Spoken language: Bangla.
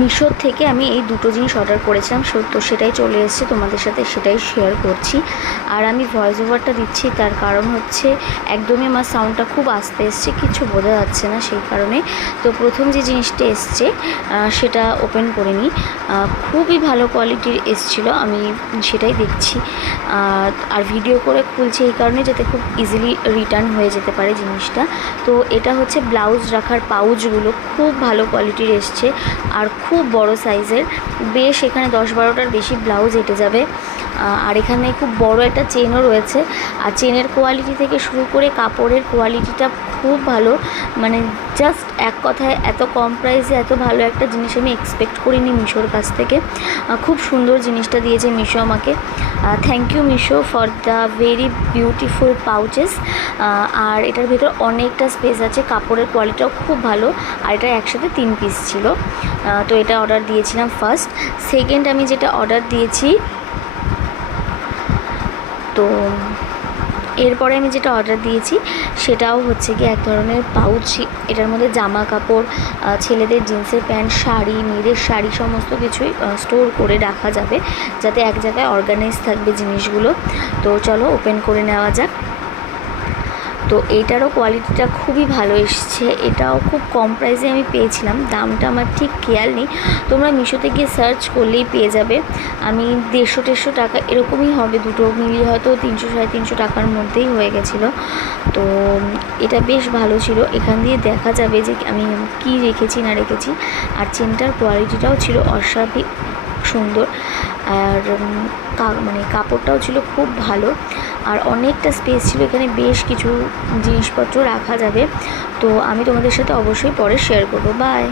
মিশো থেকে আমি এই দুটো জিনিস অর্ডার করেছিলাম, তো সেটাই চলে এসেছে, তোমাদের সাথে সেটাই শেয়ার করছি। আর আমি ভয়েস ওভারটা দিচ্ছি তার কারণ হচ্ছে একদমই আমার সাউন্ডটা খুব আস্তে এসছে, কিছু বোঝা যাচ্ছে না সেই কারণে। তো প্রথম যে জিনিসটা এসছে সেটা ওপেন করে নিই। খুবই ভালো কোয়ালিটির এসছিলো, আমি সেটাই দেখছি আর ভিডিও করে খুলছি এই কারণে যাতে খুব ইজিলি রিটার্ন হয়ে যেতে পারে জিনিসটা। তো এটা হচ্ছে ব্লাউজ রাখার পাউচগুলো, খুব ভালো কোয়ালিটির এসছে আর খুব বড় সাইজের, বেশ এখানে 10-12টার বেশি ব্লাউজ এঁটে যাবে। আর এখানে খুব বড় একটা চেনও রয়েছে, আর চেনের কোয়ালিটি থেকে শুরু করে কাপড়ের কোয়ালিটিটা খুব ভালো, মানে জাস্ট এক কথায় এত কম প্রাইসে এত ভালো একটা জিনিস আমি এক্সপেক্ট করিনি মিশোর কাছ থেকে। খুব সুন্দর জিনিসটা দিয়েছে মিশো আমাকে। Thank you Meesho for the very beautiful pouches. আর এটার ভেতর অনেকটা স্পেস আছে, কাপড়ের কোয়ালিটিটাও খুব ভালো, আর এটা একসাথে 3 পিস ছিল। তো এটা অর্ডার দিয়েছিলাম ফার্স্ট। সেকেন্ড আমি যেটা অর্ডার দিয়েছি, তো এরপরে আমি যেটা অর্ডার দিয়েছি সেটাও হচ্ছে কি এক ধরনের পাউচ। এটার মধ্যে জামা কাপড়, ছেলেদের জিন্সের প্যান্ট, শাড়ি, মেয়েদের শাড়ি সমস্ত কিছুই স্টোর করে রাখা যাবে, যাতে এক জায়গায় অর্গানাইজ থাকবে জিনিসগুলো। তো চলো ওপেন করে নেওয়া যাক। তো এইটারও কোয়ালিটিটা খুবই ভালো এসছে, এটাও খুব কম প্রাইসে আমি পেয়েছিলাম, দামটা আমার ঠিক খেয়াল নেই, তোমরা মিশোতে গিয়ে সার্চ করলেই পেয়ে যাবে। আমি 150-150 টাকা এরকমই হবে, দুটো মিলিয়ে হয়তো 300-350 টাকার মধ্যেই হয়ে গেছিলো। তো এটা বেশ ভালো ছিল, এখান দিয়ে দেখা যাবে যে আমি কি রেখেছি না রেখেছি। আর চেনটার কোয়ালিটিটাও ছিল অস্বাভাবিক সুন্দর, আর মানে কাপড়টাও ছিল খুব ভালো, আর অনেকটা স্পেস ছিল, এখানে বেশ কিছু জিনিসপত্র রাখা যাবে। তো আমি তোমাদের সাথে অবশ্যই পরে শেয়ার করবো। বাই।